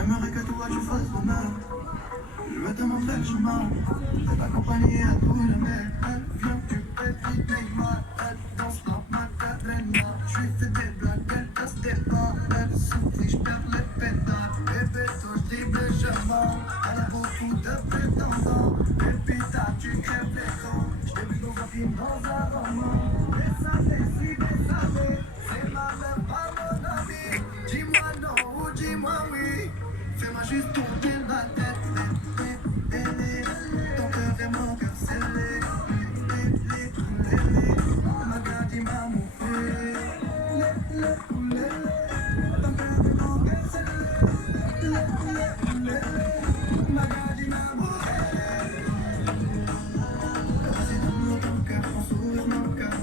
J'aimerais que toi tu fasses de même. Je veux te montrer le chemin. Je vais t'accompagner à tous les mètres. Viens, tu pètes, il paye mal. Elle danse dans ma cadena. Je lui fais des blagues, elle casse des barres. Elle souffle, je perds les pétales. Bébé, toi je dis légèrement. Elle a beaucoup de prétendants. Pépita, tu crèves les dents. Je t'ai vu dans un film, dans un roman. Des années, si des années. C'est ma mère, pas mon ami. Dis-moi non ou dis-moi oui. Fais-moi juste tourner la tête. Ton cœur est mon cœur scellé. Magadi m'a moufé. Ton cœur est mon cœur scellé. Magadi m'a moufé. Vas-y donne-moi ton cœur, ton sourire, mon cœur.